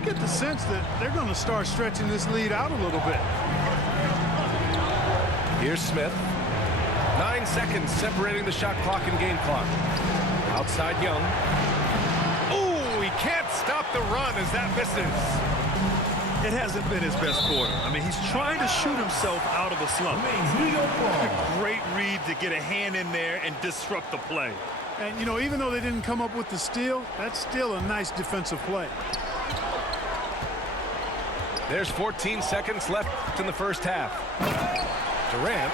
you get the sense that they're going to start stretching this lead out a little bit. Here's Smith. 9 seconds separating the shot clock and game clock. Outside Young. Ooh, he can't stop the run as that misses. It hasn't been his best quarter. I mean, he's trying to shoot himself out of a slump. A great read to get a hand in there and disrupt the play. And, you know, even though they didn't come up with the steal, that's still a nice defensive play. There's 14 seconds left in the first half. Durant.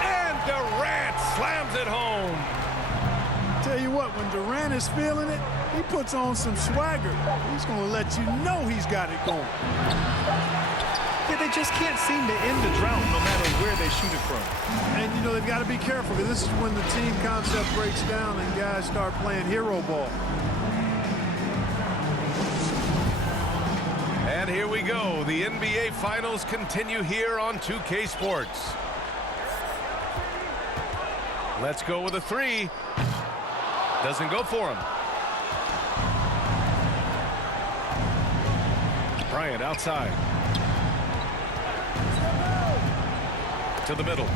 And Durant slams it home. Tell you what, when Durant is feeling it, he puts on some swagger. He's going to let you know he's got it going. Yeah, they just can't seem to end the drought no matter where they shoot it from. And, you know, they've got to be careful because this is when the team concept breaks down and guys start playing hero ball. And here we go. The NBA Finals continue here on 2K Sports. Let's go with a three. Doesn't go for him. Bryant outside. To the middle.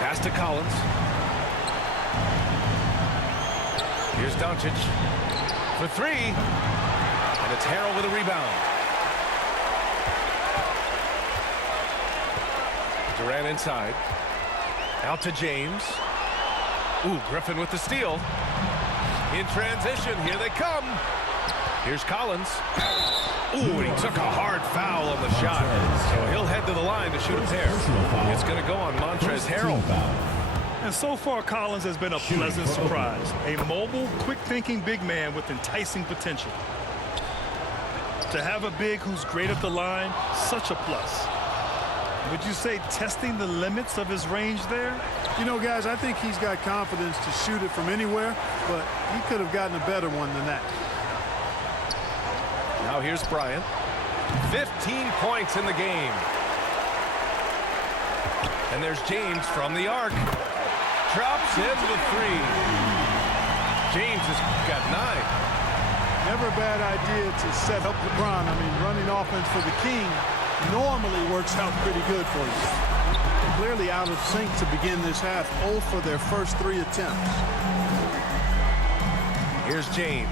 Pass to Collins. Here's Doncic for three. And it's Harrell with a rebound. Durant inside. Out to James. Ooh, Griffin with the steal. In transition, here they come. Here's Collins. Ooh, he took a hard foul on the shot. So he'll head to the line to shoot a pair. It's going to go on Montrezl Harrell. And so far, Collins has been a pleasant surprise. A mobile, quick-thinking big man with enticing potential. To have a big who's great at the line, such a plus. Would you say testing the limits of his range there? You know, guys, I think he's got confidence to shoot it from anywhere, but he could have gotten a better one than that. Now here's Bryant. 15 points in the game. And there's James from the arc. Drops in the three. James has got 9. Never a bad idea to set up LeBron. I mean, running offense for the King normally works out pretty good for you. Clearly out of sync to begin this half. 0 for their first 3 attempts. Here's James.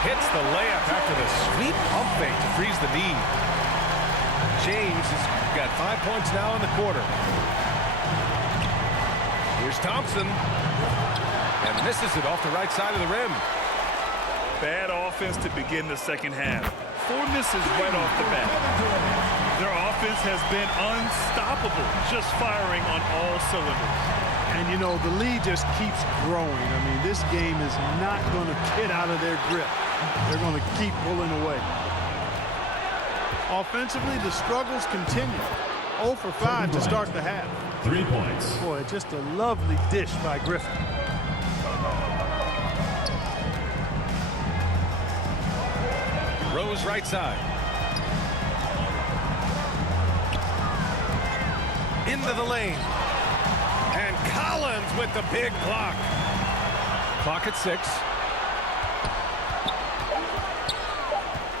Hits the layup after the sweep pump fake to freeze the lead. James has got 5 points now in the quarter. Here's Thompson. And misses it off the right side of the rim. Bad offense to begin the second half. 4 misses right off the bat. Their offense has been unstoppable, just firing on all cylinders. And, you know, the lead just keeps growing. I mean, this game is not going to get out of their grip. They're going to keep pulling away. Offensively, the struggles continue. 0 for 5 to start the half. 3 points. Boy, just a lovely dish by Griffin. Rose right side. Into the lane. And Collins with the big block. Clock at 6.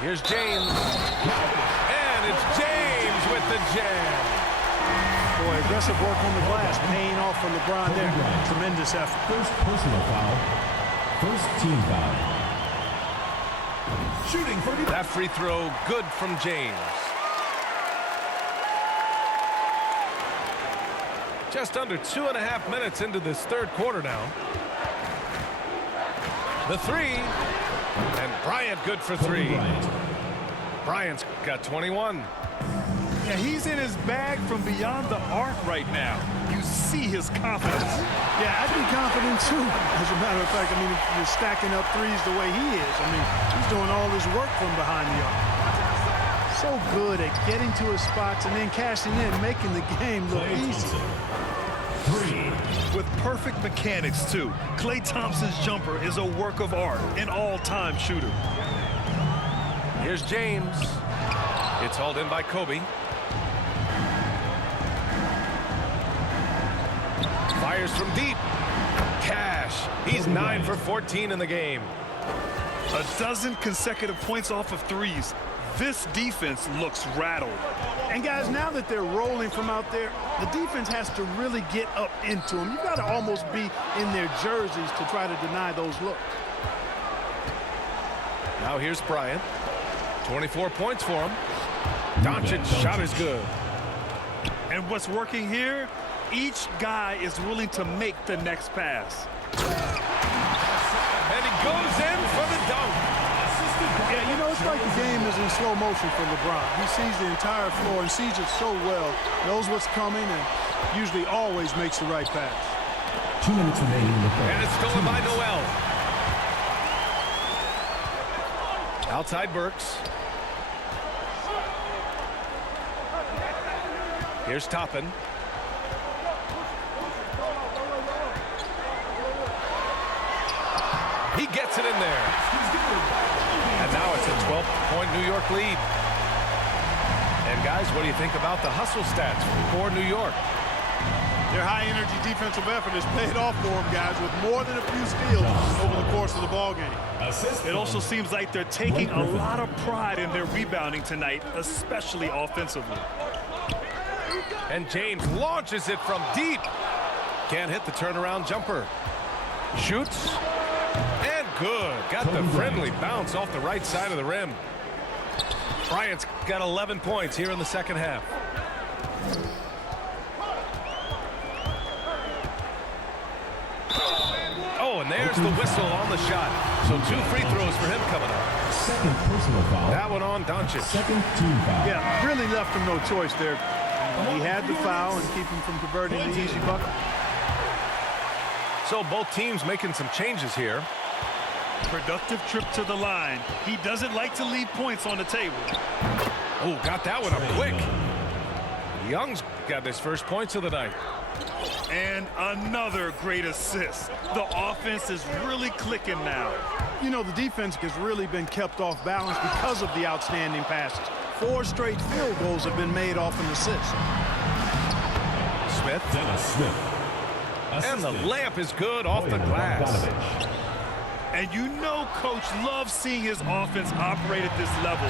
Here's James. And it's James with the jam. Boy, aggressive work on the glass, paying off for LeBron there. Tremendous effort. First personal foul. First team foul. Shooting for that free throw good from James. Just under 2.5 minutes into this third quarter now. The three. And Bryant good for 3. Bryant's got 21. Yeah, he's in his bag from beyond the arc right now. You see his confidence. Yeah, I'd be confident too. As a matter of fact, I mean, if you're stacking up threes the way he is, I mean, he's doing all his work from behind the arc. So good at getting to his spots and then cashing in, making the game look easy. 3. With perfect mechanics, too. Klay Thompson's jumper is a work of art, an all-time shooter. Here's James. It's hauled in by Kobe. Fires from deep. Cash. He's 9 for 14 in the game. A dozen consecutive points off of threes. This defense looks rattled. And guys, now that they're rolling from out there, the defense has to really get up into them. You've got to almost be in their jerseys to try to deny those looks. Now here's Bryant. 24 points for him. Doncic's shot is good. And what's working here? Each guy is willing to make the next pass. And he goes in for the dunk. Yeah, you know, it's like the game is in slow motion for LeBron. He sees the entire floor and sees it so well, knows what's coming, and usually always makes the right pass. 2 minutes remaining in the third. And it's stolen by Noel. Outside Burks. Here's Toppin. He gets it in there. And now it's a 12-point New York lead. And guys, what do you think about the hustle stats for New York? Their high-energy defensive effort has paid off for them, guys, with more than a few steals over the course of the ballgame. It also seems like they're taking a lot of pride in their rebounding tonight, especially offensively. And James launches it from deep. Can't hit the turnaround jumper. Shoots. And good. Got the friendly bounce off the right side of the rim. Bryant's got 11 points here in the second half. Oh, and there's the whistle on the shot. So 2 free throws for him coming up. Second personal foul. That one on Doncic. Second team foul. Yeah, really left him no choice there. He had the foul and keep him from converting the easy bucket. So both teams making some changes here. Productive trip to the line. He doesn't like to leave points on the table. Oh, got that one up quick. Young's got his first points of the night. And another great assist. The offense is really clicking now. You know, the defense has really been kept off balance because of the outstanding passes. 4 straight field goals have been made off an assist. Smith. Dennis Smith. And the Assistant. layup is good off the glass. Bogdanovich. And you know Coach loves seeing his offense operate at this level.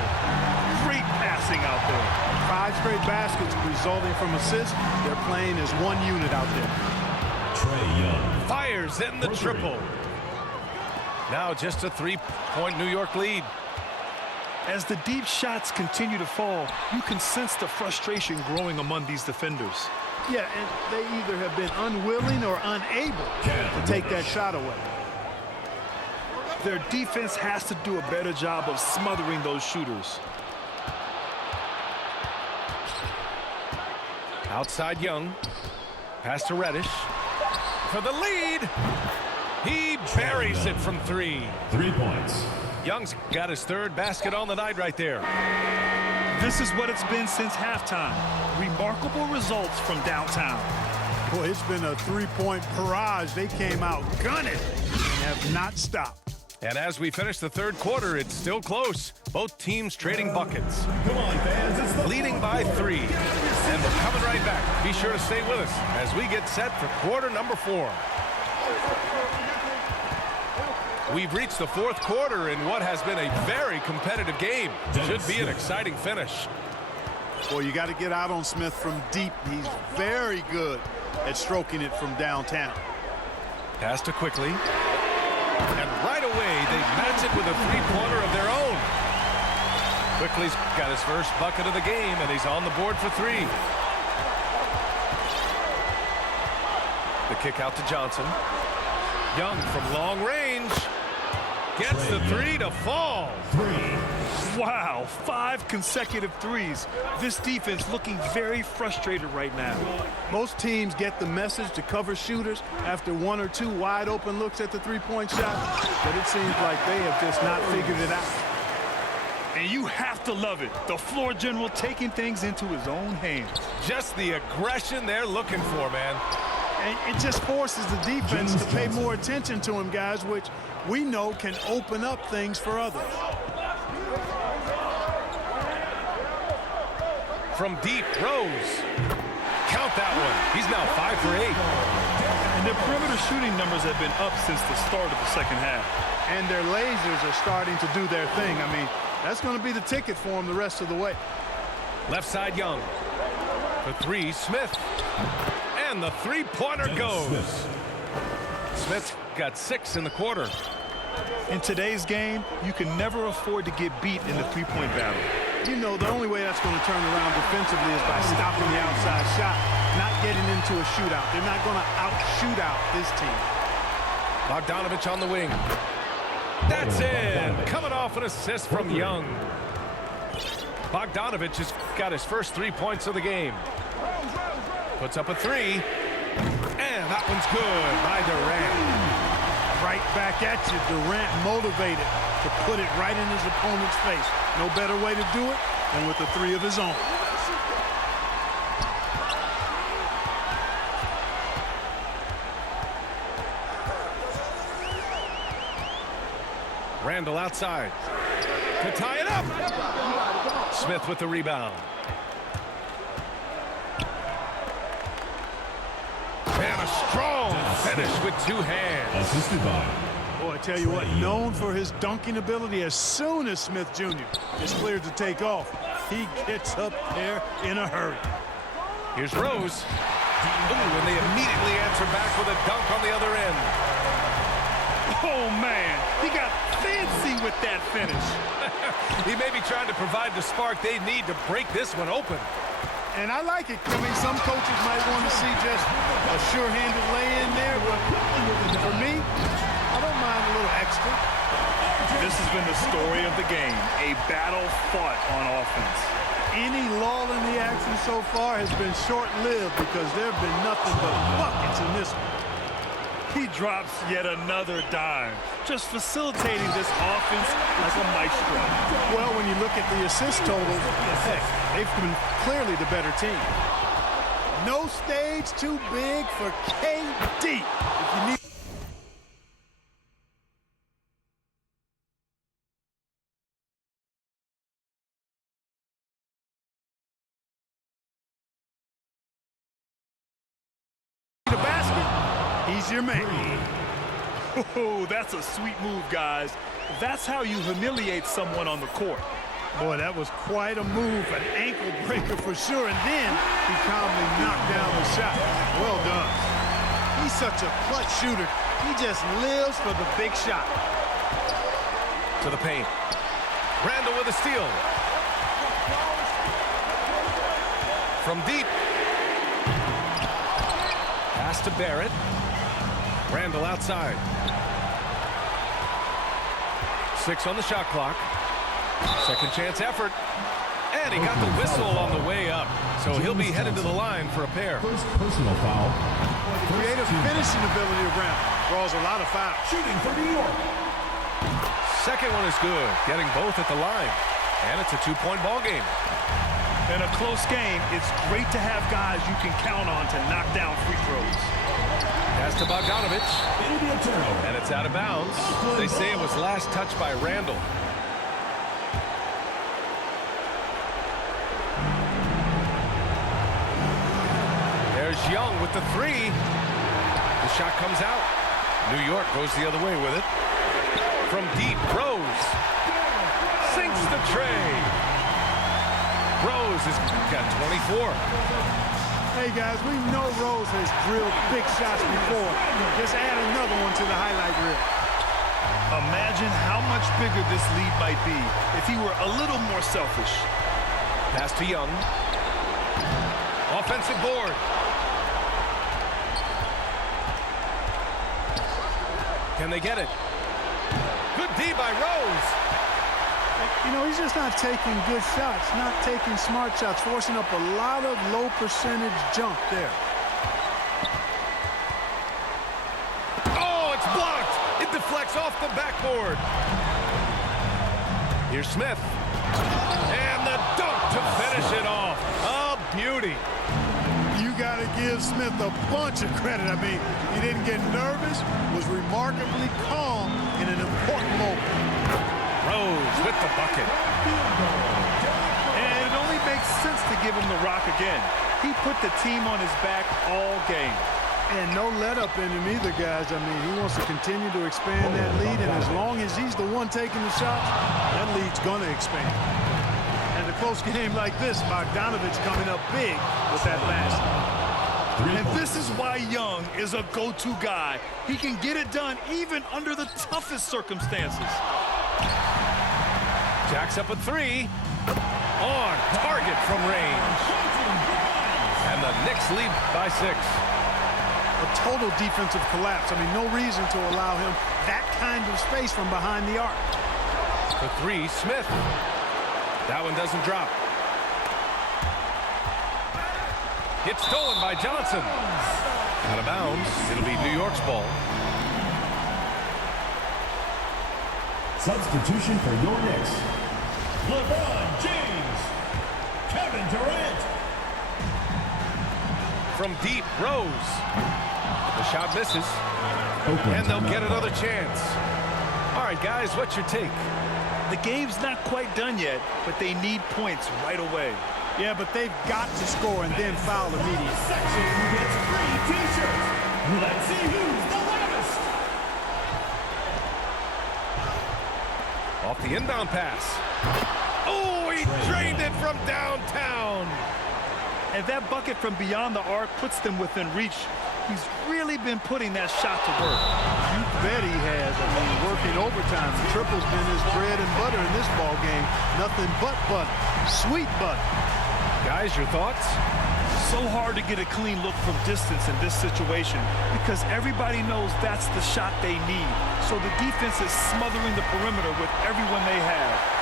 Great passing out there. 5 straight baskets resulting from assists. They're playing as one unit out there. Trae Young. Fires in the triple. Now just a 3-point New York lead. As the deep shots continue to fall, you can sense the frustration growing among these defenders. Yeah, and they either have been unwilling or unable to take that shot away. Their defense has to do a better job of smothering those shooters. Outside Young. Pass to Reddish. For the lead. He buries it from 3. 3 points. Young's got his 3rd basket on the night right there. This is what it's been since halftime. Remarkable results from downtown. Boy, it's been a 3-point barrage. They came out gunning and have not stopped. And as we finish the 3rd quarter, it's still close. Both teams trading buckets. Come on, fans. It's the Leading by 3. And we're coming right back. Be sure to stay with us as we get set for quarter number 4. We've reached the 4th quarter in what has been a very competitive game. Should be an exciting finish. Boy, you got to get out on Smith from deep. He's very good at stroking it from downtown. Pass to Quickly. And right away, they match it with a 3-pointer of their own. Quickly's got his first bucket of the game, and he's on the board for 3. The kick out to Johnson. Young from long range. Gets the 3 to fall. 3. Wow, 5 consecutive threes. This defense looking very frustrated right now. Most teams get the message to cover shooters after 1 or 2 wide open looks at the 3-point shot, but it seems like they have just not figured it out. And you have to love it. The floor general taking things into his own hands. Just the aggression they're looking for, man. And it just forces the defense to pay more attention to him, guys, which we know can open up things for others. From deep, Rose. Count that one. He's now 5 for 8. And their perimeter shooting numbers have been up since the start of the second half. And their lasers are starting to do their thing. I mean, that's going to be the ticket for them the rest of the way. Left side, Young. The three, Smith. And the three-pointer goes. Smith got 6 in the quarter. In today's game, you can never afford to get beat in the three-point battle. You know, the only way that's going to turn around defensively is by stopping the outside shot, not getting into a shootout. They're not going to out-shoot out this team. Bogdanovich on the wing. That's it. Coming off an assist from Young. Bogdanovich has got his first 3 points of the game. Puts up a three. And that one's good by Durant. Right back at you. Durant motivated to put it right in his opponent's face. No better way to do it than with a three of his own. Randall outside to tie it up. Smith with the rebound. And a strong finish with 2 hands. Assisted by. Boy, I tell you what, known for his dunking ability, as soon as Smith Jr. is cleared to take off, he gets up there in a hurry. Here's Rose. Ooh, and they immediately answer back with a dunk on the other end. Oh, man, he got fancy with that finish. He may be trying to provide the spark they need to break this one open. And I like it. I mean, some coaches might want to see just a sure-handed lay-in there, but for me, I don't mind a little extra. This has been the story of the game, a battle fought on offense. Any lull in the action so far has been short-lived because there have been nothing but buckets in this one. He drops yet another dime, just facilitating this offense like a maestro. Well, when you look at the assist totals, heck, they've been clearly the better team. No stage too big for KD. If you need the basket, he's your man. Oh, that's a sweet move, guys. That's how you humiliate someone on the court. Boy, that was quite a move, an ankle breaker for sure, and then he calmly knocked down the shot. Well done. He's such a clutch shooter. He just lives for the big shot. To the paint. Randall with a steal. From deep. Pass to Barrett. Randall outside. 6 on the shot clock. Second chance effort. And he got the whistle on the way up. So he'll be headed to the line for a pair. First personal foul. The creative finishing ability of Brown draws a lot of fouls. Shooting for New York. Second one is good. Getting both at the line. And it's a 2-point ball game. In a close game, it's great to have guys you can count on to knock down free throws. Pass to Bogdanovich. It'll be a turnover. And it's out of bounds. They say it was last touched by Randall. There's Young with the three. The shot comes out. New York goes the other way with it. From deep, Rose sinks the tray. Rose has got 24. Hey, guys, we know Rose has drilled big shots before. Just add another one to the highlight reel. Imagine how much bigger this lead might be if he were a little more selfish. Pass to Young. Offensive board. Can they get it? Good D by Rose. You know, he's just not taking good shots, not taking smart shots, forcing up a lot of low percentage jump there. Oh, it's blocked. It deflects off the backboard. Here's Smith. And the dunk to finish it off. A beauty. You got to give Smith a bunch of credit. I mean, he didn't get nervous, was remarkably calm in an important moment. Rose with the bucket. And it only makes sense to give him the rock again. He put the team on his back all game. And no let up in him either, guys. I mean, he wants to continue to expand that lead, and as long as he's the one taking the shots, that lead's going to expand. And a close game like this, Bogdanovich coming up big with that basket. And this is why Young is a go-to guy. He can get it done even under the toughest circumstances. Jacks up a three. On target from range. And the Knicks lead by 6. A total defensive collapse. I mean, no reason to allow him that kind of space from behind the arc. The 3, Smith. That one doesn't drop. It's stolen by Johnson. Out of bounds. It'll be New York's ball. Substitution for your Knicks. LeBron James. Kevin Durant. From deep, Rose. The shot misses. Oakland And they'll timeout. get another chance. All right, guys, what's your take? The game's not quite done yet, but they need points right away. Yeah, but they've got to score and then foul immediately. Section gets free t-shirts. Let's see who's the loudest. Off the inbound pass. Oh, he drained it from downtown. And that bucket from beyond the arc puts them within reach. He's really been putting that shot to work. You bet he has. I mean, working overtime. The triple's been his bread and butter in this ball game. Nothing but butter. Sweet butter. Guys, your thoughts? So hard to get a clean look from distance in this situation because everybody knows that's the shot they need. So the defense is smothering the perimeter with everyone they have.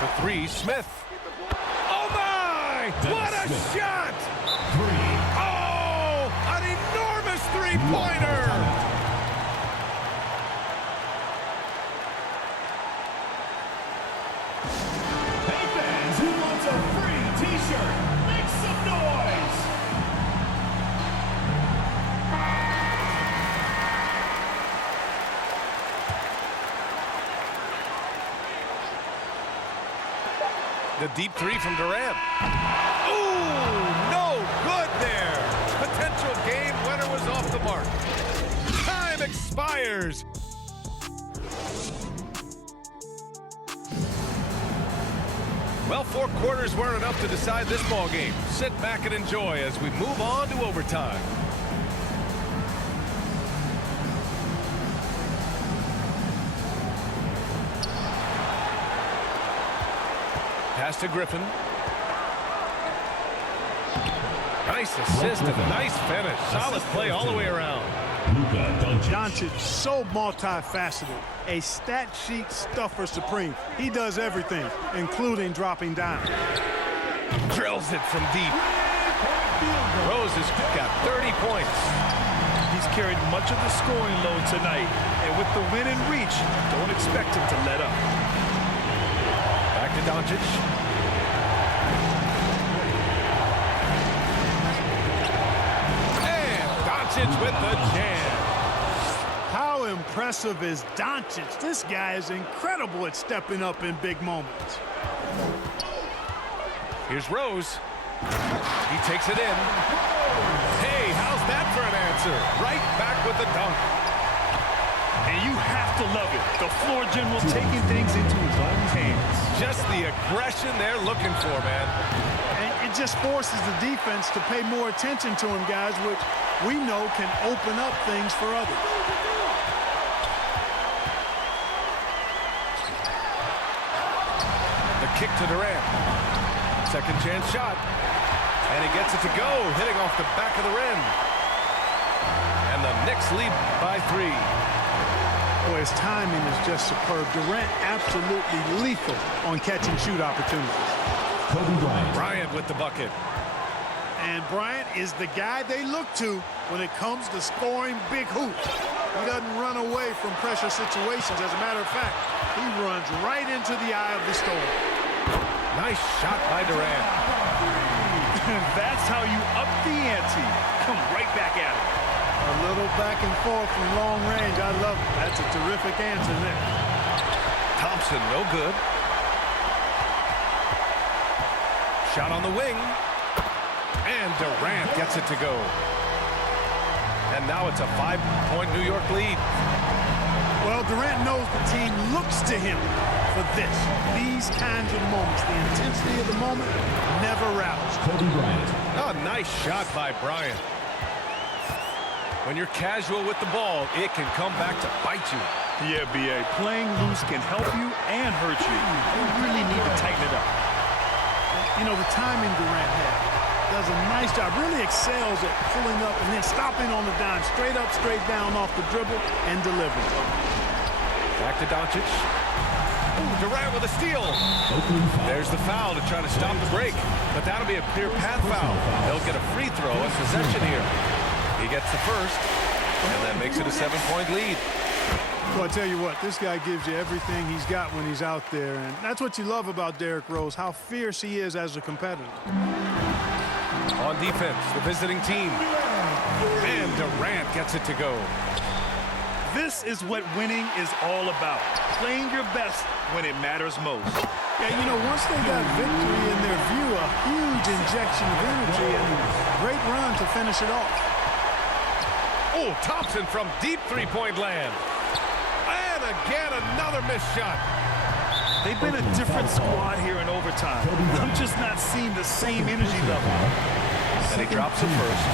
The 3, Smith. Oh, my! What a shot! 3. Oh, an enormous three-pointer! Hey fans, who wants a free t-shirt? Make some noise. The deep 3 from Durant. Ooh, no good there. Potential game winner was off the mark. Time expires. Well, 4 quarters weren't enough to decide this ball game. Sit back and enjoy as we move on to overtime. Pass to Griffin. Nice assist and nice finish. Solid play all the way around. Doncic, so multifaceted. A stat sheet stuffer supreme. He does everything, including dropping down. Drills it from deep. Rose has got 30 points. He's carried much of the scoring load tonight, and with the win in reach, don't expect him to let up. Back to Doncic. And Doncic with the jam. How impressive is Doncic? This guy is incredible at stepping up in big moments. Here's Rose. He takes it in. Hey, how's that for an answer? Right back with the dunk. And you have to love it. The floor general taking things into his own hands. Just the aggression they're looking for, man. And it just forces the defense to pay more attention to him, guys, which we know can open up things for others. The kick to Durant. Second chance shot. And he gets it to go, hitting off the back of the rim. And the Knicks lead by 3. Boy, his timing is just superb. Durant absolutely lethal on catch and shoot opportunities. Kobe Bryant. Bryant with the bucket. And Bryant is the guy they look to when it comes to scoring big hoops. He doesn't run away from pressure situations. As a matter of fact, he runs right into the eye of the storm. Nice shot by Durant. And that's how you up the ante. Come right back at it. A little back and forth from long range. I love it. That's a terrific answer there. Thompson, no good. Shot on the wing. And Durant gets it to go. And now it's a 5-point New York lead. Well, Durant knows the team looks to him for this. These kinds of moments, the intensity of the moment never rattles. Kobe Bryant. Oh, nice shot by Bryant. When you're casual with the ball, it can come back to bite you. Yeah, B.A. Playing loose can help you and hurt you. You really need to tighten it up. You know, the timing Durant has does a nice job, really excels at pulling up and then stopping on the dime, straight up, straight down off the dribble and delivering. Back to Doncic. Ooh, Durant with a steal. There's the foul to try to stop the break, but that'll be a clear path foul. They'll get a free throw as possession here. He gets the first, and that makes it a 7-point lead. Well, I tell you what, this guy gives you everything he's got when he's out there, and that's what you love about Derrick Rose, how fierce he is as a competitor. On defense, the visiting team. And Durant gets it to go. This is what winning is all about. Playing your best when it matters most. Yeah, you know, once they got victory in their view, a huge injection of energy and a great run to finish it off. Oh, Thompson from deep three-point land. And again, another missed shot. They've been a different squad here in overtime. I'm just not seeing the same energy level. And he drops it first.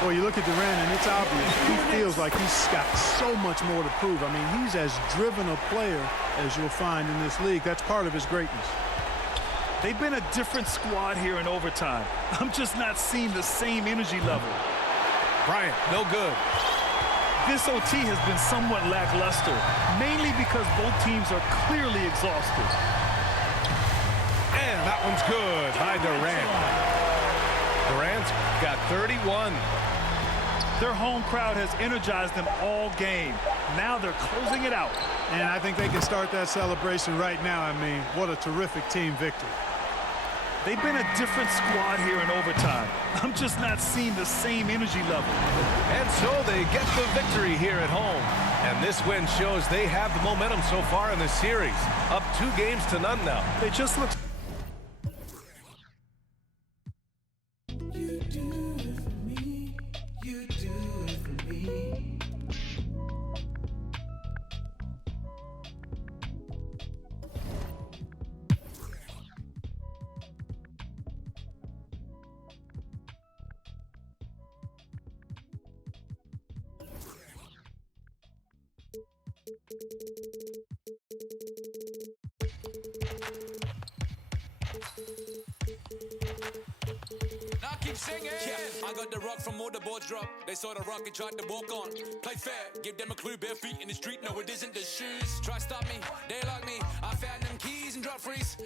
Well, you look at Durant, and it's obvious. He feels like he's got so much more to prove. I mean, he's as driven a player as you'll find in this league. That's part of his greatness. They've been a different squad here in overtime. I'm just not seeing the same energy level. Bryant, no good. This OT has been somewhat lackluster, mainly because both teams are clearly exhausted. And that one's good by Durant. Durant's got 31. Their home crowd has energized them all game. Now they're closing it out. And I think they can start that celebration right now. I mean, what a terrific team victory. They've been a different squad here in overtime. I'm just not seeing the same energy level. And so they get the victory here at home. And this win shows they have the momentum so far in this series. Up 2-0 now. They just look... Yeah, I got the rock from all the boards drop. They saw the rock and tried to walk on. Play fair, give them a clue. Bare feet in the street, no, it isn't the shoes. Try stop me, they like me. I found them keys and drop freeze.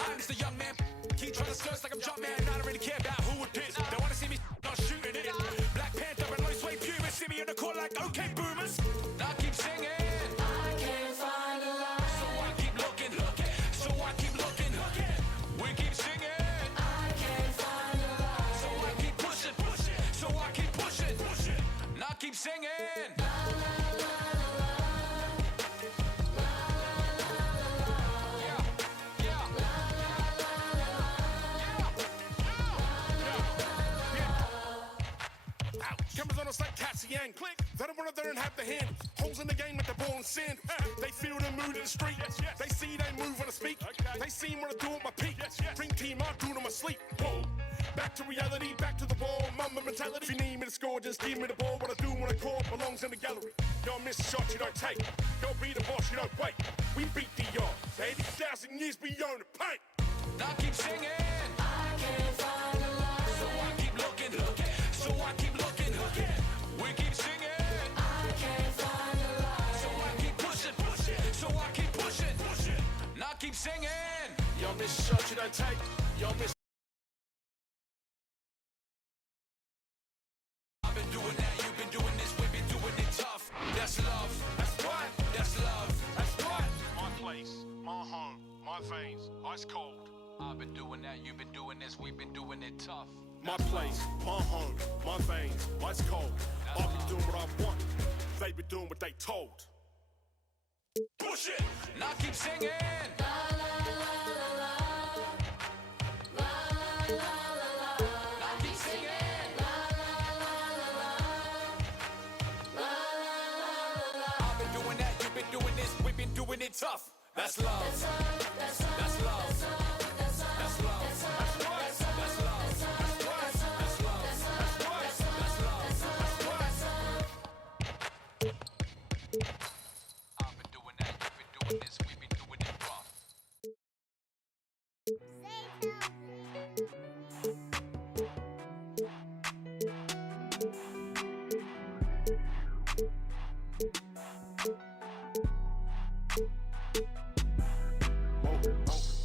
I'm just a young man. Keep trying to skirts like I'm jump man. I don't really care about who it is. They wanna see me not shooting it. Black Panther and low suede pumas. See me in the court like okay boomers. I keep singing. I can't find a line. So I keep looking. So I keep looking. We keep singing. Keep singing. Cameras on us like Cassian. Click. They don't want to learn half the hand. Holes in the game with the ball and sand. They feel the mood in the street. They see they move when I speak. They see what I do at my peak. Dream team, I do it on my sleep. Whoa. Back to reality, back to the ball, mama mentality. If you need me to score, just give me the ball. What I do when I call belongs in the gallery. Y'all miss a shot you don't take. Y'all be the boss, you don't wait. We beat the yard, 80,000 years beyond the paint. I keep singing. I can't find a line. So I keep looking. So I keep looking. We keep singing. I can't find a line. So I keep pushing. So I keep pushing. And I keep singing. Y'all miss a shot you don't take. Y'all miss. I've been doing that, you've been doing this, we've been doing it tough. That's love. That's what? That's love. That's what? My place, my home, my veins, ice cold. I've been doing that, you've been doing this, we've been doing it tough. My place, my home, my veins, ice cold. I've been doing what I want. They been doing what they told. Push it. And I keep singing. La, la, la, la, la. La, it tough. That's love. That's love. That's love. That's love. That's love. That's love. That's love. That's love. I've been doing that. You've been doing this. We've been doing it rough.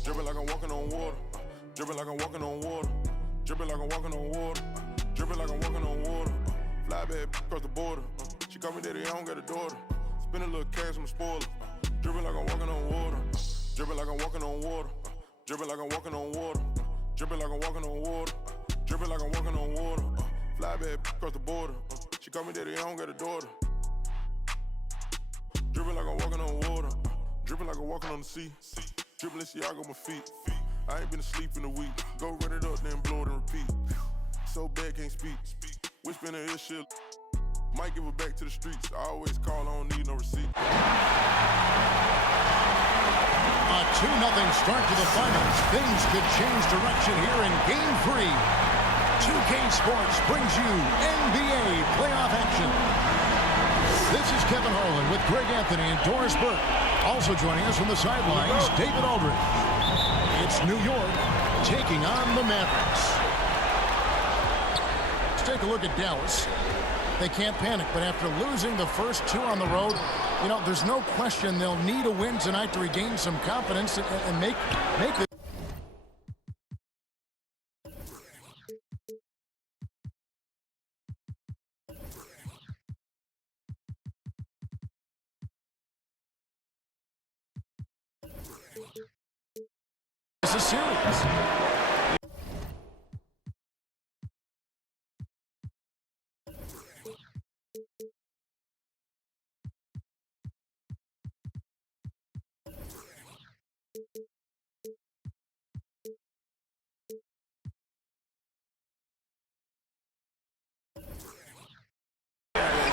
Dripping like I'm walking on water. Dripping like I'm walking on water. Dripping like I'm walking on water. Dripping like I'm walking on water. Fly bad across the border. She call me daddy, I don't got a daughter. Spend a little cash, I'm a spoiler. Dripping like I'm walking on water. Dripping like I'm walking on water. Dripping like I'm walking on water. Dripping like I'm walking on water. Dripping like I'm walking on water. Fly bad across the border. She call me daddy, I don't got a daughter. Dripping like I'm walking on water. Dripping like I'm walking on the sea. Dribbling Santiago on my feet. I ain't been asleep in a week. Go run it up, then blow it and repeat. So bad, can't speak. Whispering in his shit. Might give it back to the streets. I always call, I don't need no receipt. A 2-0 start to the finals. Things could change direction here in Game 3. 2K Sports brings you NBA playoff action. This is Kevin Harlan with Greg Anthony and Doris Burke. Also joining us from the sidelines, David Aldridge. It's New York taking on the Mavericks. Let's take a look at Dallas. They can't panic, but after losing the first 2 on the road, you know, there's no question they'll need a win tonight to regain some confidence and make the... It's a series.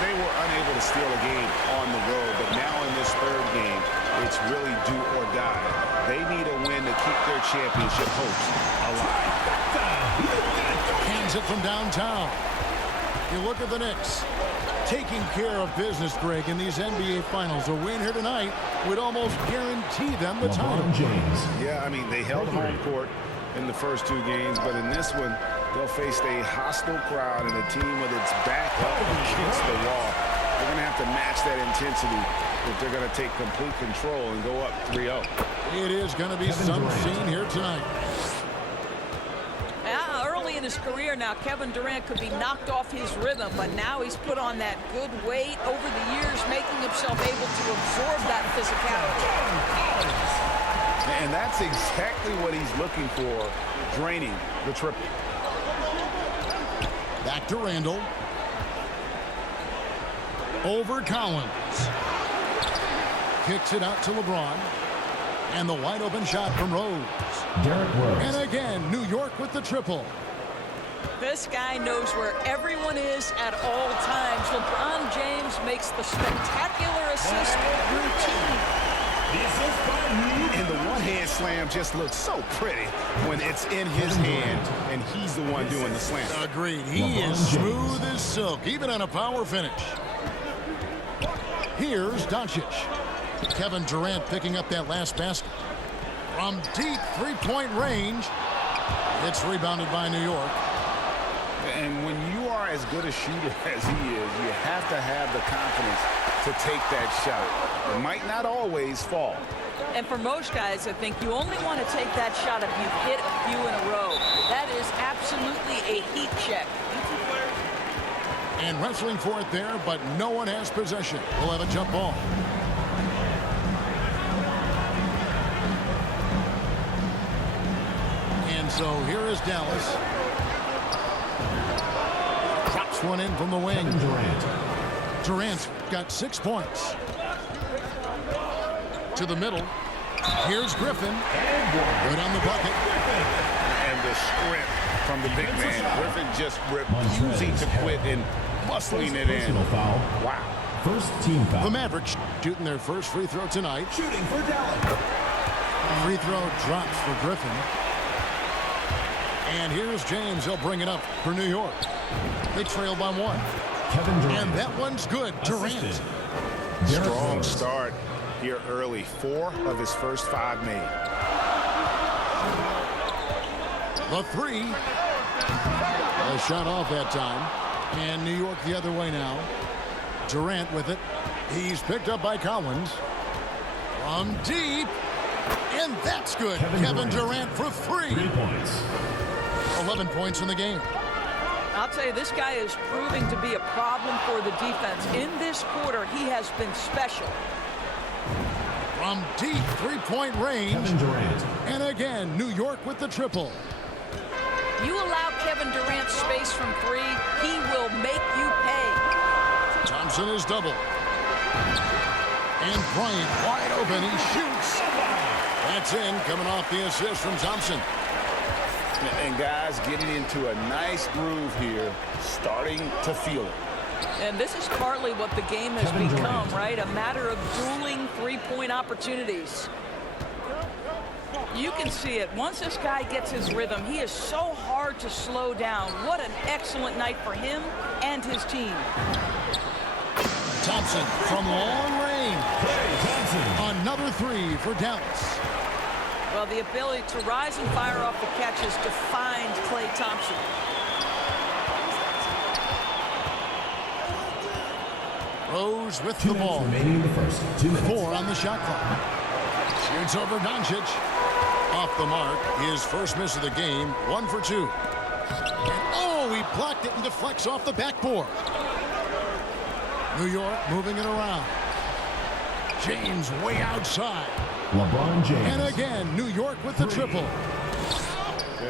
They were unable to steal a game on the road, but now in this third game, it's really do or die. They need a win to keep their championship hopes alive. Hands it from downtown. You look at the Knicks. Taking care of business, Greg, in these NBA Finals. A win here tonight would almost guarantee them the title. Yeah, I mean, they held home court in the first 2 games, but in this one, they'll face a hostile crowd and a team with its back up against the wall. They're going to have to match that intensity if they're going to take complete control and go up 3-0. It is going to be some scene here tonight. Early in his career now, Kevin Durant could be knocked off his rhythm, but now he's put on that good weight over the years, making himself able to absorb that physicality. And that's exactly what he's looking for, draining the triple. Back to Randall. Over Collins. Kicks it out to LeBron. And the wide open shot from Rose. And again, New York with the triple. This guy knows where everyone is at all times. LeBron James makes the spectacular assist routine. And the one-hand slam just looks so pretty when it's in his hand and he's the one doing the slam. Agreed. He is smooth as silk, even on a power finish. Here's Doncic. Kevin Durant picking up that last basket. From deep three-point range, it's rebounded by New York. And when you are as good a shooter as he is, you have to have the confidence to take that shot. It might not always fall. And for most guys, I think you only want to take that shot if you've hit a few in a row. That is absolutely a heat check. And wrestling for it there, but no one has possession. We'll have a jump ball. And so here is Dallas. Drops one in from the wing. Durant's got 6 points. To the middle. Here's Griffin. Good on the bucket. And the sprint from the big man. Griffin just refusing to quit and bustling it in. Wow. First team foul. The Mavericks shooting their first free throw tonight. Shooting for Dallas. Free throw drops for Griffin. And here's James. He'll bring it up for New York. They trail by 1. Kevin Durant. And that one's good. Durant. Assisted. Strong start here early. 4 of his first 5 made. The 3. A shot off that time. And New York the other way now. Durant with it. He's picked up by Collins. From deep. And that's good. Kevin Durant for 3. 3 points. 11 points in the game. I'll tell you, this guy is proving to be a problem for the defense. In this quarter, he has been special. From deep 3-point range. Kevin Durant. And again, New York with the triple. You allow Kevin Durant space from 3, he will make you pay. Thompson is double. And Bryant wide open. He shoots. That's in, coming off the assist from Thompson. And guys getting into a nice groove here, starting to feel it. And this is partly what the game has Kevin become, Durant. right? A matter of dueling 3-point opportunities. You can see it. Once this guy gets his rhythm, he is so hard to slow down. What an excellent night for him and his team. Thompson from long range. Thompson. Another 3 for Dallas. Well, the ability to rise and fire off the catches defined Klay Thompson. Rose with 2 the minutes ball. remaining in the first. 2 minutes. 4 on the shot clock. Shoots over Doncic. Off the mark. His first miss of the game. 1 for 2. And oh, he blocked it and deflects off the backboard. New York moving it around. James way outside. LeBron James. And again, New York with the triple.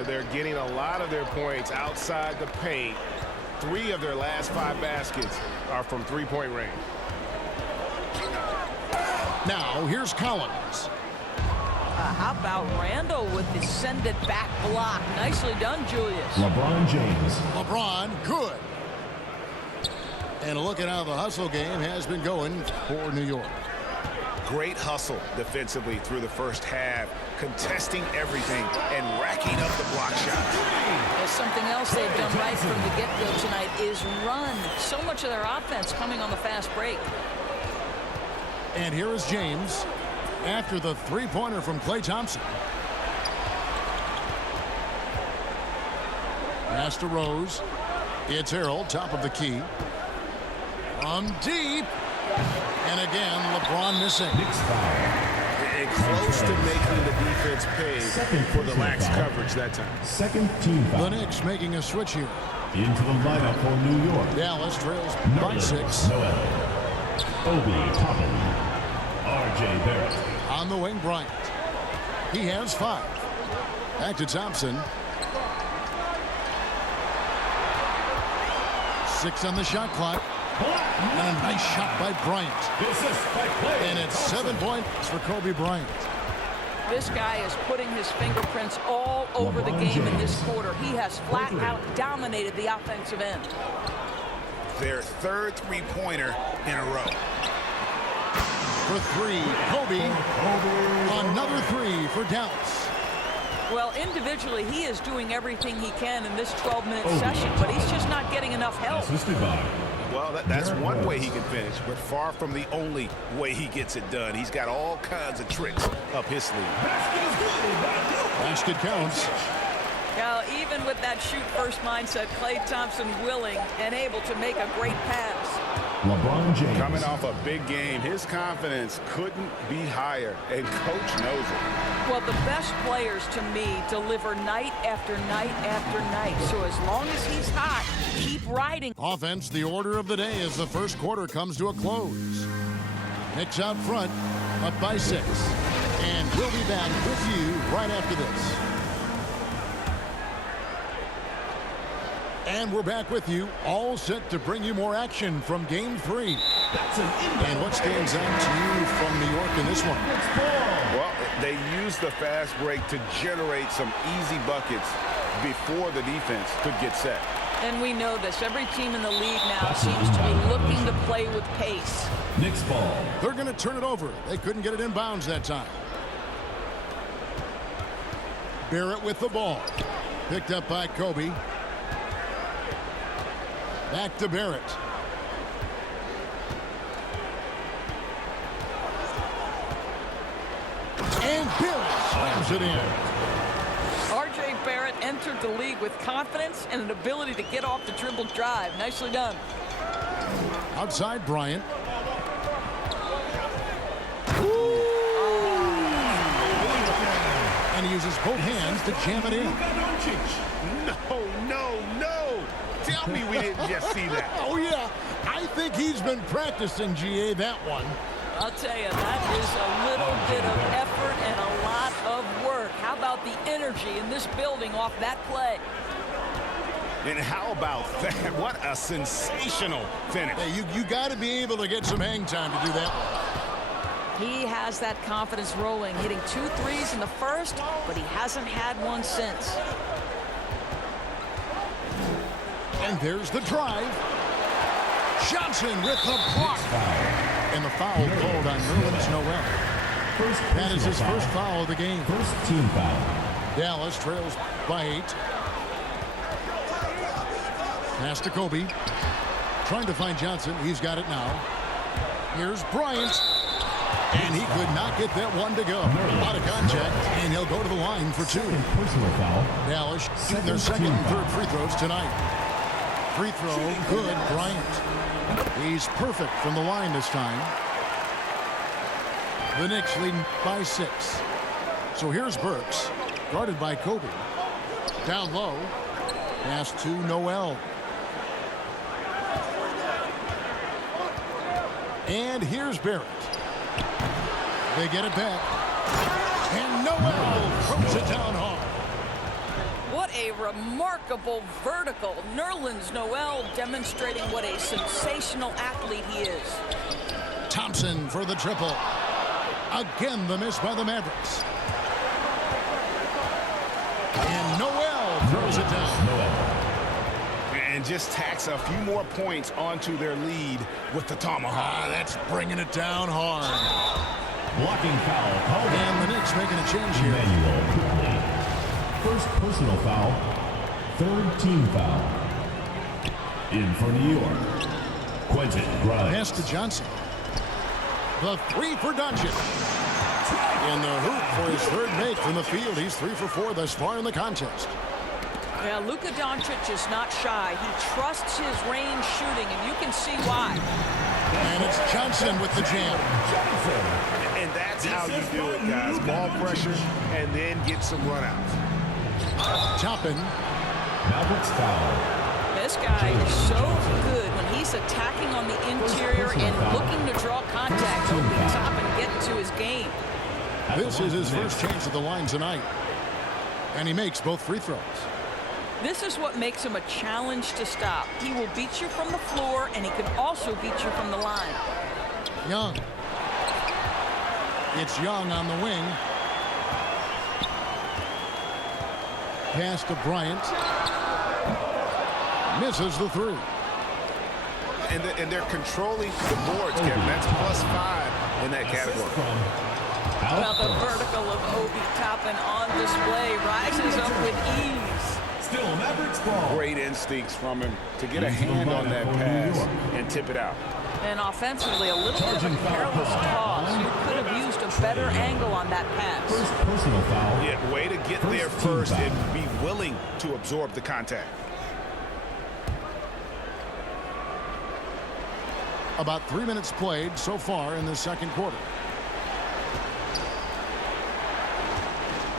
They're getting a lot of their points outside the paint. 3 of their last 5 baskets are from 3-point range. Now, here's Collins. How about Randall with the send it back block? Nicely done, Julius. LeBron James. LeBron, good. And a look at how the hustle game has been going for New York. Great hustle defensively through the first half, contesting everything and racking up the block shots. There's something else they've done right from the get-go tonight is run. So much of their offense coming on the fast break. And here is James after the 3-pointer from Klay Thompson. Pass to Rose. It's Harold, top of the key. From deep. And again, LeBron missing. Knicks foul. And close to making the defense pay for the lax coverage that time. Second team The foul. Knicks making a switch here. Into the lineup for New York. Dallas trails by Nerlens 6. Noel. Obi Toppin. R.J. Barrett. On the wing, Bryant. He has 5. Back to Thompson. 6 on the shot clock. And a nice shot by Bryant. And it's 7 points for Kobe Bryant. This guy is putting his fingerprints all over the game in this quarter. He has flat out dominated the offensive end. Their 3rd 3-pointer in a row. For 3, Kobe. Another 3 for Dallas. Well, individually, he is doing everything he can in this 12-minute session, but he's just not getting enough help. Assisted by. Well, that's one way he can finish, but far from the only way he gets it done. He's got all kinds of tricks up his sleeve. Basket counts. Now, even with that shoot-first mindset, Klay Thompson willing and able to make a great pass. LeBron James. Coming off a big game, his confidence couldn't be higher, and Coach knows it. Well, the best players, to me, deliver night after night after night. So as long as he's hot, keep riding. Offense, the order of the day as the first quarter comes to a close. Knicks out front, up by 6. And we'll be back with you right after this. And we're back with you, all set to bring you more action from Game 3. And what stands out to you from New York in this one? Well, they used the fast break to generate some easy buckets before the defense could get set. And we know this. Every team in the league now seems to be looking to play with pace. Knicks ball. They're going to turn it over. They couldn't get it in bounds that time. Barrett with the ball. Picked up by Kobe. Back to Barrett. And Barrett slams it in. R.J. Barrett entered the league with confidence and an ability to get off the dribble drive. Nicely done. Outside Bryant. And he uses both hands to jam it in. No. Tell me we didn't just see that. Oh, yeah. I think he's been practicing, GA, that one. I'll tell you, that is a little bit of effort and a lot of work. How about the energy in this building off that play? And how about that? What a sensational finish. Hey, you got to be able to get some hang time to do that one. He has that confidence rolling, hitting 2 threes in the first, but he hasn't had one since. And there's the drive. Johnson with the block. And the foul called on Nerlens Noel. That is his first foul of the game. First team foul. Dallas trails by 8. Pass to Kobe. Trying to find Johnson. He's got it now. Here's Bryant. And he could not get that one to go. Out of contact, and he'll go to the line for 2. Personal foul. Dallas shooting their second and third free throws tonight. Free throw, good, Bryant. He's perfect from the line this time. The Knicks leading by 6. So here's Burks, guarded by Kobe. Down low, pass to Noel. And here's Barrett. They get it back. And Noel throws it down hard. What a remarkable vertical. Nerlens Noel demonstrating what a sensational athlete he is. Thompson for the triple. Again, the miss by the Mavericks. And Noel throws it down. And just tacks a few more points onto their lead with the tomahawk. That's bringing it down hard. Blocking foul called. And the Knicks making a change here. Emmanuel quickly. First personal foul. Third team foul. In for New York. Quentin Grimes. Pass to Johnson. The 3 for Doncic. In the hoop for his third make from the field. He's 3 for 4 thus far in the contest. Yeah, Luka Doncic is not shy. He trusts his range shooting, and you can see why. And it's Johnson with the jam. And that's how you do it, guys. Ball pressure and then get some runouts. Toppin. Mavericks foul. This guy is so good when he's attacking on the interior and looking to draw contact over the top and get into his game. This is his first chance at the line tonight. And he makes both free throws. This is what makes him a challenge to stop. He will beat you from the floor, and he can also beat you from the line. Young. It's Young on the wing. Pass to Bryant. Misses the 3. And they're controlling the boards, Kevin. That's +5 in that category. Well, the vertical of Obi Toppin on display rises up with ease. Still Mavericks ball. Great instincts from him to get a hand on that pass and tip it out. And offensively, a little bit of a careless toss. You could have used a better angle on that pass. First personal foul. Yeah, way to get there first and be willing to absorb the contact. About 3 minutes played so far in the second quarter.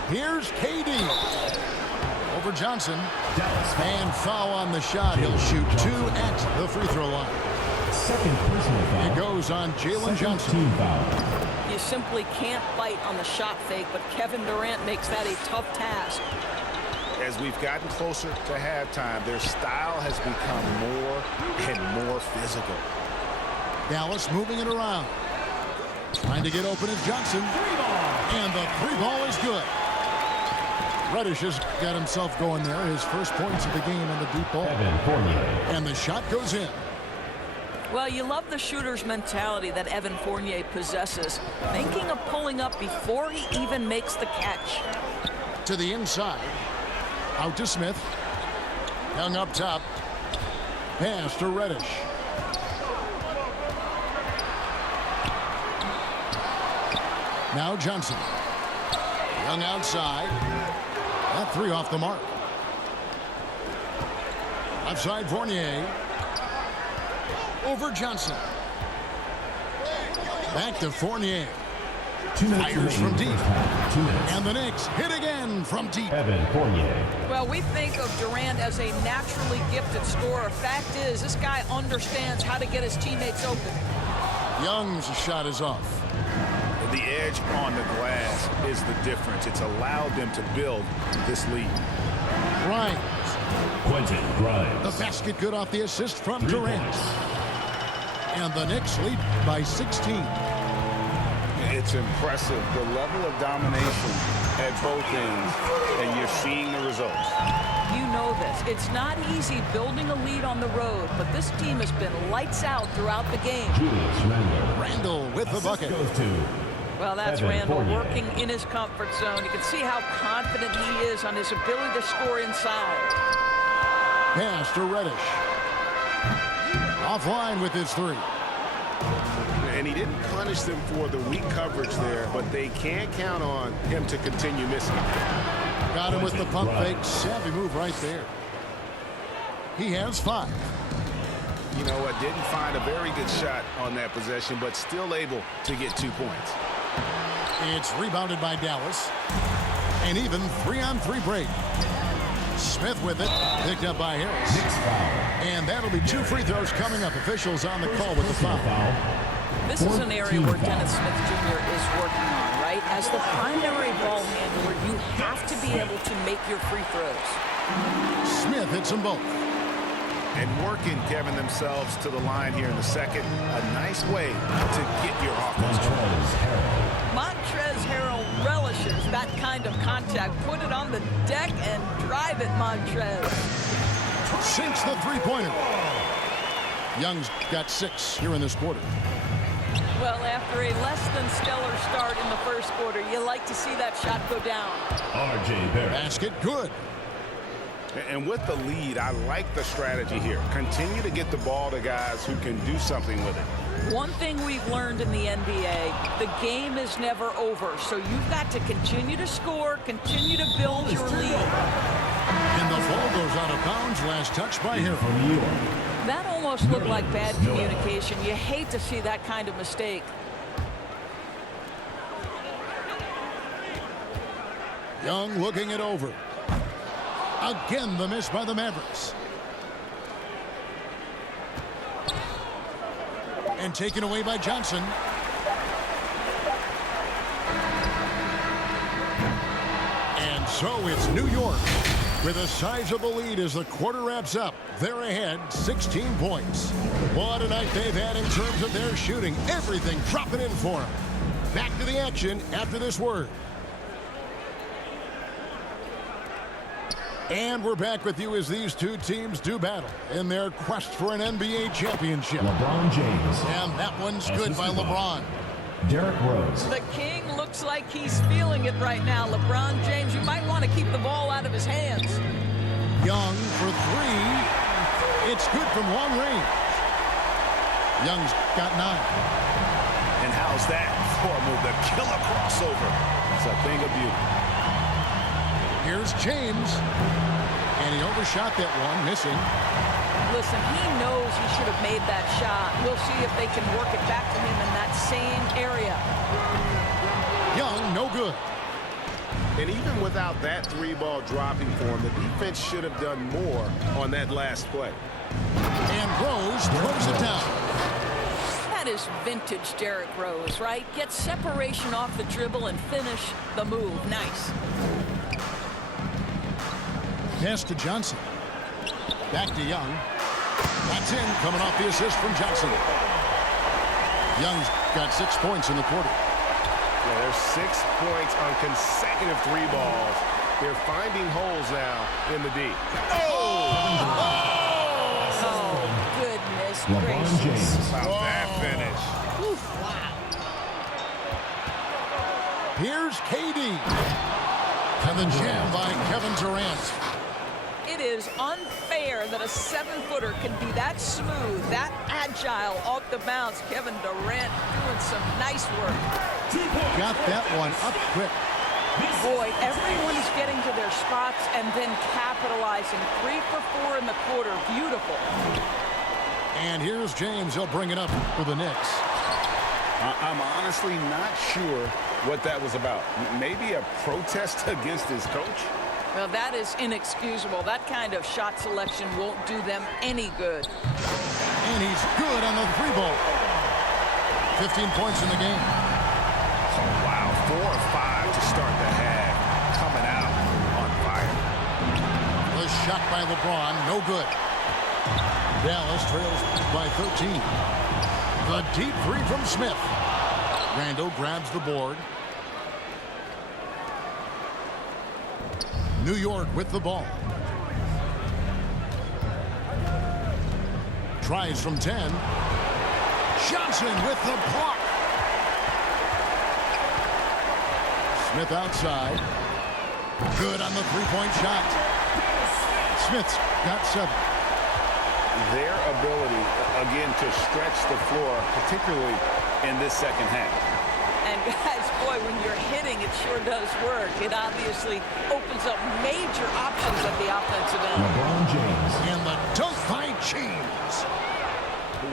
Here's KD. Over Johnson. And foul on the shot. He'll shoot 2 at the free throw line. Second personal foul. It goes on Jalen Johnson. Team foul. You simply can't bite on the shot fake, but Kevin Durant makes that a tough task. As we've gotten closer to halftime, their style has become more and more physical. Dallas moving it around. Trying to get open is Johnson. And the 3 ball is good. Reddish has got himself going there. His first points of the game on the deep ball. Evan Fournier. And the shot goes in. Well, you love the shooter's mentality that Evan Fournier possesses, thinking of pulling up before he even makes the catch. To the inside. Out to Smith. Young up top. Pass to Reddish. Now Johnson. Young outside. That three off the mark. Outside Fournier. Over Johnson. Back to Fournier. 2 minutes Fires from remaining deep. first half. 2 minutes. And the Knicks hit again from deep. Evan Fournier. Well, we think of Durant as a naturally gifted scorer. Fact is, this guy understands how to get his teammates open. Young's shot is off. The edge on the glass is the difference. It's allowed them to build this lead. Grimes. Quentin Grimes. The basket good off the assist from 3 Durant. points. And the Knicks lead by 16. It's impressive, the level of domination at both ends, and you're seeing the results. You know this. It's not easy building a lead on the road, but this team has been lights out throughout the game. Julius Randle. Randle with the Assist bucket. goes to Well, that's Evan Randle Fournier. working in his comfort zone. You can see how confident he is on his ability to score inside. Pass to Reddish. Offline with his three. And he didn't punish them for the weak coverage there, but they can't count on him to continue missing. Got him with the pump fake. Savvy move right there. He has 5. You know what? Didn't find a very good shot on that possession, but still able to get 2 points. It's rebounded by Dallas. An even 3-on-3 break. Smith with it. Picked up by Harris. Knicks foul. And that'll be 2 free throws coming up. Officials on the call with the foul. This is an area where Dennis Smith Jr. is working on, right? As the primary ball handler, you have to be able to make your free throws. Smith hits them both. And working, Kevin, themselves to the line here in the second. A nice way to get your offense going. Montrezl Harrell relishes that kind of contact. Put it on the deck and drive it, Montrez. Sinks the three-pointer. Young's got 6 here in this quarter. Well, after a less than stellar start in the first quarter, you like to see that shot go down. R.J. Barrett. Basket good. And with the lead, I like the strategy here. Continue to get the ball to guys who can do something with it. One thing we've learned in the NBA, the game is never over. So you've got to continue to score, continue to build your lead. And the ball goes out of bounds. Last touch by Harrell. From New York. That almost looked like bad communication. You hate to see that kind of mistake. Young looking it over. Again, the miss by the Mavericks. And taken away by Johnson. And so it's New York with a sizable lead as the quarter wraps up. They're ahead 16 points. What a night they've had in terms of their shooting. Everything dropping in for them. Back to the action after this word. And we're back with you as these two teams do battle in their quest for an NBA championship. LeBron James. And that one's good by LeBron. Derrick Rose. The King looks like he's feeling it right now. LeBron James, you might want to keep the ball out of his hands. Young for 3. It's good from long range. Young's got 9. And how's that for a move? The killer crossover. It's a thing of beauty. Here's James. And he overshot that one, missing. Listen, he knows he should have made that shot. We'll see if they can work it back to him in that same area. Young, no good. And even without that 3-ball dropping for him, the defense should have done more on that last play. And Rose throws it down. That is vintage Derrick Rose, right? Get separation off the dribble and finish the move. Nice. Pass to Johnson. Back to Young. That's in, coming off the assist from Johnson. Young's got 6 points in the quarter. Yeah, there's 6 points on consecutive 3 balls. They're finding holes now in the D. Oh, goodness LeBron gracious. James. How about that finish? Here's KD. And the jam by Kevin Durant. It is unfair that a 7-footer can be that smooth, that agile off the bounce. Kevin Durant doing some nice work. Got that one up quick. Boy, everyone is getting to their spots and then capitalizing. 3 for 4 in the quarter. Beautiful. And here's James. He'll bring it up for the Knicks. I'm honestly not sure what that was about. Maybe a protest against his coach? Well, that is inexcusable. That kind of shot selection won't do them any good. And he's good on the 3-ball. 15 points in the game. Oh, wow. 4 or 5 to start the half. Coming out on fire. The shot by LeBron, no good. Dallas trails by 13. The deep 3 from Smith. Randall grabs the board. New York with the ball. Tries from 10. Johnson with the block. Smith outside. Good on the 3-point shot. Smith's got 7. Their ability, again, to stretch the floor, particularly in this second half. And guys, boy, when you're hitting, it sure does work. It obviously opens up major options at the offensive end. LeBron James. And the dunk by James.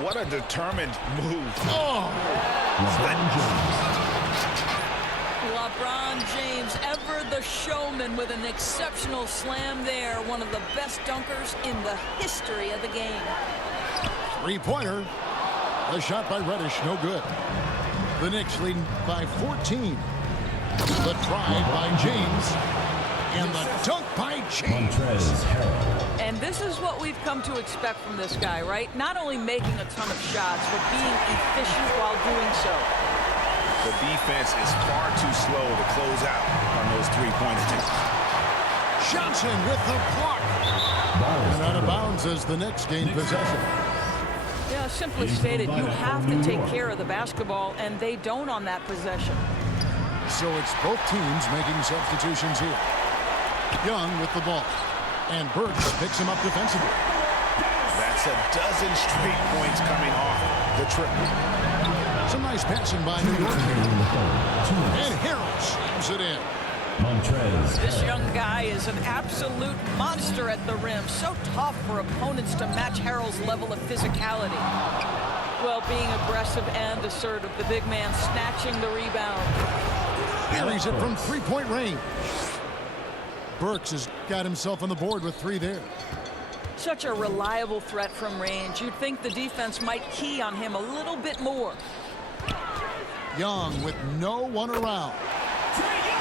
What a determined move. Oh! LeBron James. LeBron James, ever the showman with an exceptional slam there. One of the best dunkers in the history of the game. 3-pointer. The shot by Reddish, no good. The Knicks leading by 14. The try by James. And the dunk by James. Montrezl Harrell. And this is what we've come to expect from this guy, right? Not only making a ton of shots, but being efficient while doing so. The defense is far too slow to close out on those 3-point attempts. Johnson with the block. And out of bounds as the Knicks gain possession. Yeah, simply stated, you have to take care of the basketball, and they don't on that possession. So it's both teams making substitutions here. Young with the ball. And Burks picks him up defensively. That's a dozen straight points coming off the triple. Some nice passing by New York. And Harrell slams it in. Montrezl. This young guy is an absolute monster at the rim. So tough for opponents to match Harrell's level of physicality. Well, being aggressive and assertive, the big man snatching the rebound. Buries it from 3-point range. Burks has got himself on the board with 3 there. Such a reliable threat from range. You'd think the defense might key on him a little bit more. Young with no one around.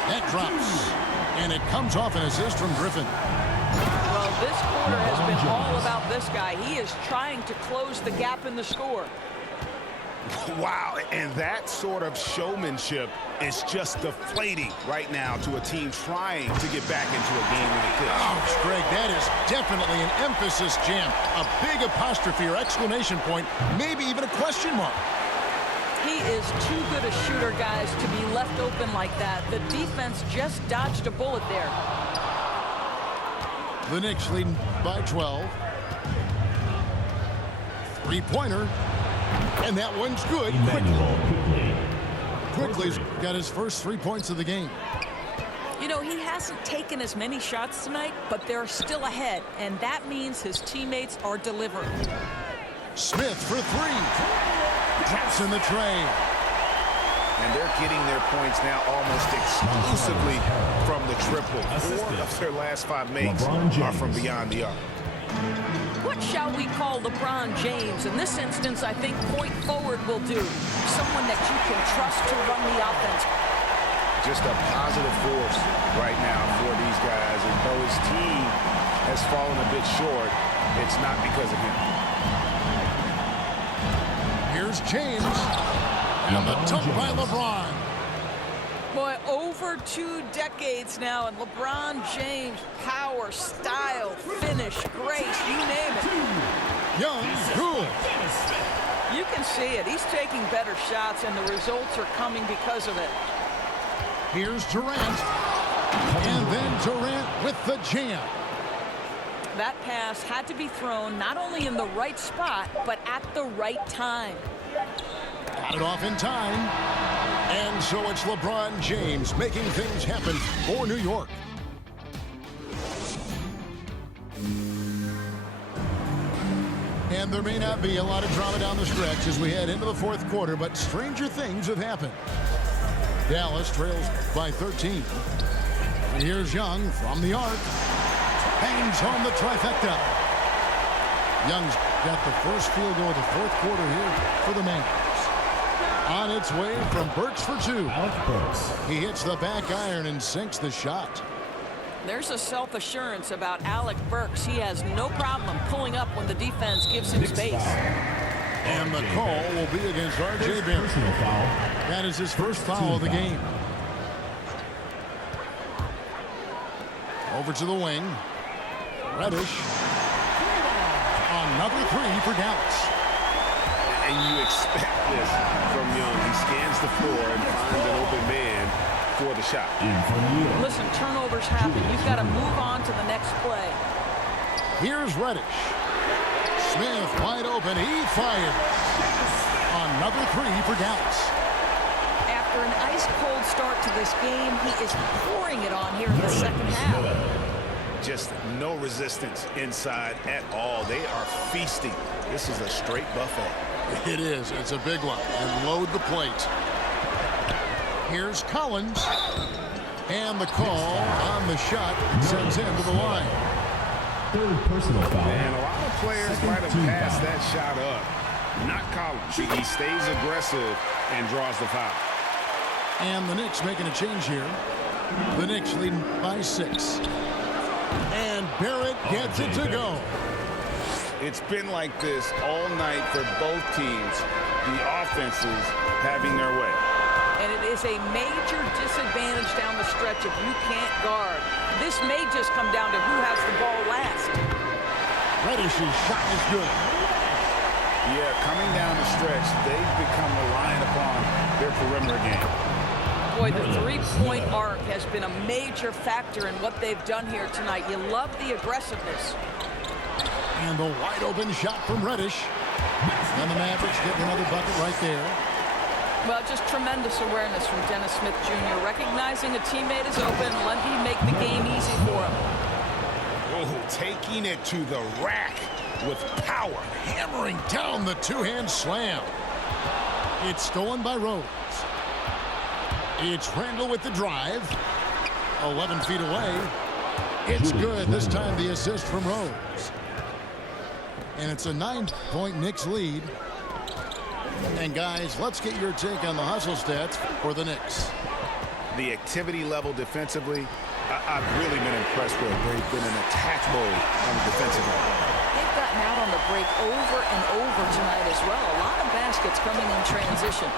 That drops. And it comes off an assist from Griffin. Well, this quarter has been all about this guy. He is trying to close the gap in the score. Wow, and that sort of showmanship is just deflating right now to a team trying to get back into a game with a pitch. Ouch, Greg, that is definitely an emphasis jam. A big apostrophe or exclamation point, maybe even a question mark. He is too good a shooter, guys, to be left open like that. The defense just dodged a bullet there. The Knicks leading by 12. 3-pointer. And that one's good. Quickly's got his first 3 points of the game. You know, he hasn't taken as many shots tonight, but they're still ahead, and that means his teammates are delivering. Smith for 3. Drops in the tray. And they're getting their points now almost exclusively from the triple. 4 of their last 5 makes are from beyond the arc. What shall we call LeBron James? In this instance, I think point forward will do. Someone that you can trust to run the offense. Just a positive force right now for these guys. And though his team has fallen a bit short, it's not because of him. Here's James. And the dunk by LeBron. Boy, over 2 decades now, and LeBron James, power, style, finish, grace, you name it. Young, good. You can see it. He's taking better shots, and the results are coming because of it. Here's Durant. And then Durant with the jam. That pass had to be thrown not only in the right spot, but at the right time. Got it off in time. And so it's LeBron James making things happen for New York. And there may not be a lot of drama down the stretch as we head into the fourth quarter, but stranger things have happened. Dallas trails by 13. And here's Young from the arc. Hangs home the trifecta. Young's got the first field goal of the fourth quarter here for the Mavs. On its way from Burks for 2. He hits the back iron and sinks the shot. There's a self-assurance about Alec Burks. He has no problem pulling up when the defense gives him space. And the call will be against R.J. Barrett. That is his first foul of the game. Over to the wing. Reddish. Another 3 for Dallas. And you expect this from Young. He scans the floor and finds an open man for the shot. Listen, turnovers happen. You've got to move on to the next play. Here's Reddish. Smith wide open. He fires. Another 3 for Dallas. After an ice-cold start to this game, he is pouring it on here in the second half. Just no resistance inside at all. They are feasting. This is a straight buffet. It is. It's a big one. And load the plate. Here's Collins. And the call on the shot sends him to the line. Third personal foul. And a lot of players might have passed that shot up. Not Collins. He stays aggressive and draws the foul. And the Knicks making a change here. The Knicks leading by 6. And Barrett gets it to go. It's been like this all night for both teams. The offenses having their way. And it is a major disadvantage down the stretch if you can't guard. This may just come down to who has the ball last. Reddish's shot is good. Yeah, coming down the stretch, they've become reliant upon their perimeter game. Boy, the three-point arc has been a major factor in what they've done here tonight. You love the aggressiveness. And the wide open shot from Reddish. And the Mavericks getting another bucket right there. Well, just tremendous awareness from Dennis Smith Jr. Recognizing a teammate is open, let him make the game easy for him. Oh, taking it to the rack with power. Hammering down the two-hand slam. It's stolen by Rose. It's Randall with the drive. 11 feet away. It's good. This time the assist from Rose. And it's a 9-point Knicks lead. And guys, let's get your take on the hustle stats for the Knicks. The activity level defensively, I've really been impressed with. They've been in attack mode on the defensive end. They've gotten out on the break over and over tonight as well. A lot of baskets coming in transition.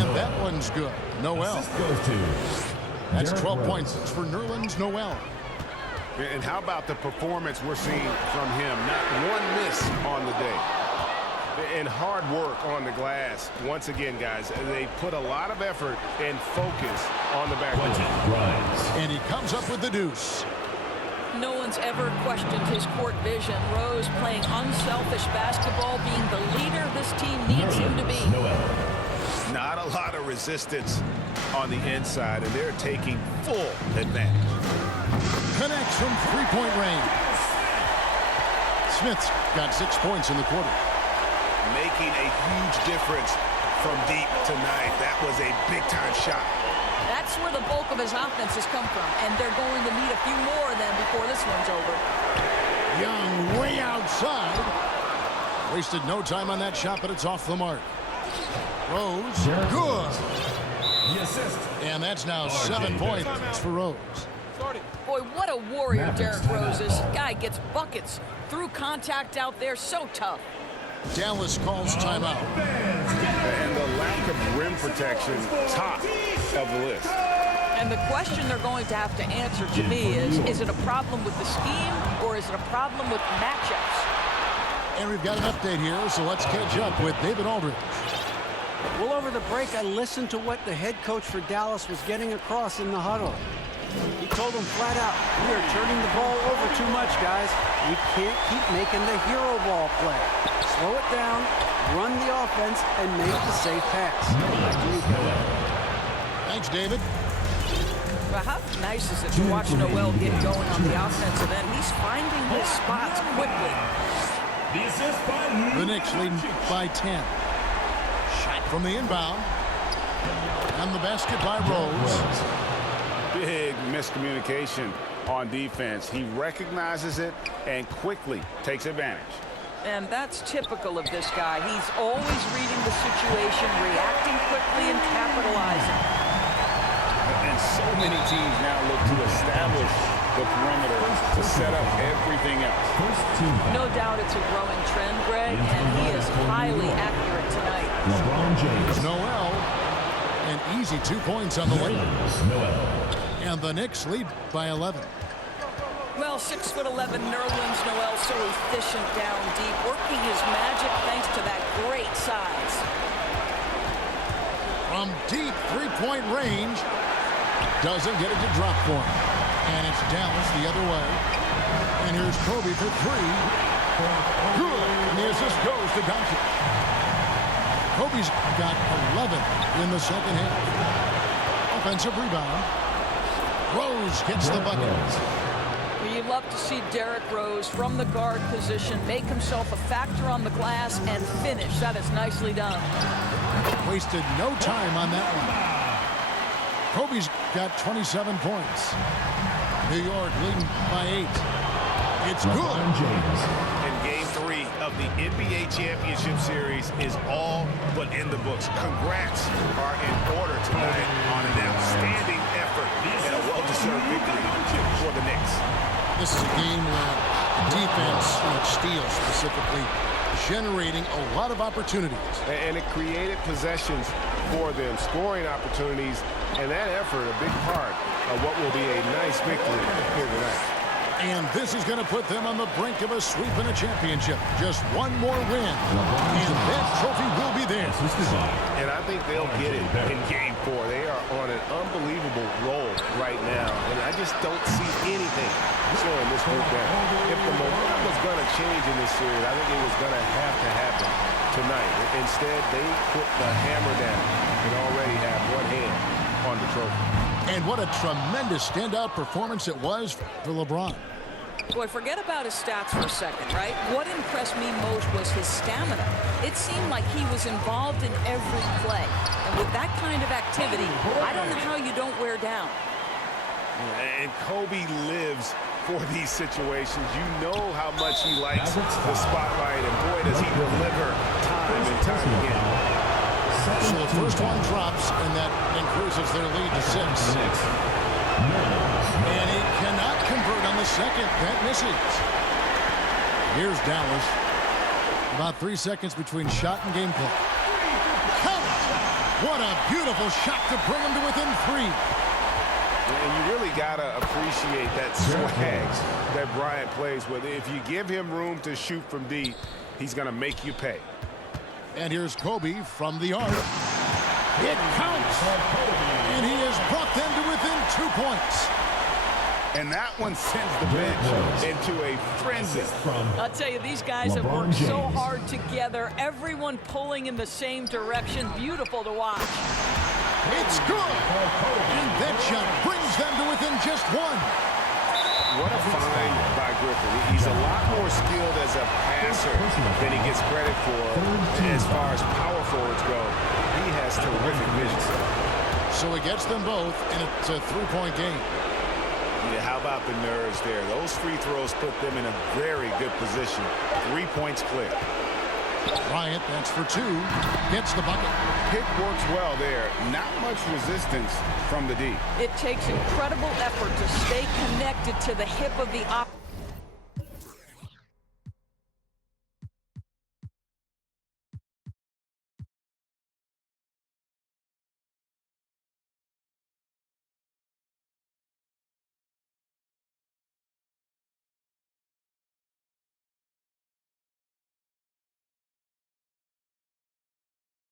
And that one's good. Noel. That's 12 points for Nerlens Noel. And how about the performance we're seeing from him? Not one miss on the day. And hard work on the glass. Once again, guys, they put a lot of effort and focus on the backcourt. And he comes up with the deuce. No one's ever questioned his court vision. Rose playing unselfish basketball, being the leader this team needs him to be. Not a lot of resistance on the inside, and they're taking full advantage. Connects from three-point range. Smith's got 6 points in the quarter. Making a huge difference from deep tonight. That was a big-time shot. That's where the bulk of his offense has come from, and they're going to need a few more of them before this one's over. Young way outside. Wasted no time on that shot, but it's off the mark. Rose, good. And that's now 7 points for Rose. Boy, what a warrior Derrick Rose is. Guy gets buckets through contact out there, so tough. Dallas calls timeout. And the lack of rim protection, top of the list. And the question they're going to have to answer to me is it a problem with the scheme or is it a problem with matchups? And we've got an update here, so let's catch up with David Aldridge. Well, over the break, I listened to what the head coach for Dallas was getting across in the huddle. He told them flat out, we are turning the ball over too much, guys. We can't keep making the hero ball play. Slow it down, run the offense, and make the safe pass. Back to you, Kevin. Thanks, David. But how nice is it to watch Noel get going on the offensive end? He's finding his spots quickly. The Knicks leading by 10. Shot from the inbound. And the basket by Rose. Big miscommunication on defense. He recognizes it and quickly takes advantage. And that's typical of this guy. He's always reading the situation, reacting quickly, and capitalizing. And so many teams now look to establish the perimeter to set up everything else. No doubt it's a growing trend, Greg, and he is highly accurate tonight. LeBron James. Noel, an easy 2 points on the way. And the Knicks lead by 11. Well, 6'11", Nerlens Noel, so efficient down deep, working his magic thanks to that great size. From deep three-point range, doesn't get it to drop for him. And it's Dallas the other way. And here's Kobe for three. Good. And the assist goes to Doncic. Kobe's got 11 in the second half. Offensive rebound. Rose gets the bucket. You love to see Derrick Rose from the guard position make himself a factor on the glass and finish. That is nicely done. Wasted no time on that one. Kobe's got 27 points. New York leading by 8. It's good. And game 3 of the NBA Championship Series is all but in the books. Congrats are in order tonight on an outstanding effort and a well-deserved victory for the Knicks. This is a game where defense, steals specifically, generating a lot of opportunities. And it created possessions for them, scoring opportunities, and that effort a big part of what will be a nice victory here tonight. And this is going to put them on the brink of a sweep in a championship. Just one more win, and that trophy will be theirs. And I think they'll get it in Game 4. They are on an unbelievable roll right now, and I just don't see anything slowing this group down. If the momentum was going to change in this series, I think it was going to have to happen tonight. Instead, they put the hammer down and already have one hand on the trophy. And what a tremendous standout performance it was for LeBron. Boy, forget about his stats for a second, right? What impressed me most was his stamina. It seemed like he was involved in every play. And with that kind of activity, I don't know how you don't wear down. And Kobe lives for these situations. You know how much he likes the spotlight, and boy, does he deliver time and time again. So the first one drops, and that increases their lead to 6. And he cannot convert on the second. That misses. Here's Dallas. About 3 seconds between shot and game clock. Count it! What a beautiful shot to bring him to within 3. And you really got to appreciate that swag that Bryant plays with. If you give him room to shoot from deep, he's going to make you pay. And here's Kobe from the arc. It counts. And he has brought them to within 2 points. And that one sends the bench into a frenzy. I'll tell you, these guys have worked so hard together. Everyone pulling in the same direction. Beautiful to watch. It's good. And that shot brings them to within just 1. What a find by Griffin. He's a lot more skilled as a passer than he gets credit for as far as power forwards go. He has terrific vision. So he gets them both, and it's a 3-point game. Yeah, how about the nerves there? Those free throws put them in a very good position. 3 points clear. Bryant, that's for 2, gets the bucket. Pick works well there. Not much resistance from the D. It takes incredible effort to stay connected to the hip of the opponent.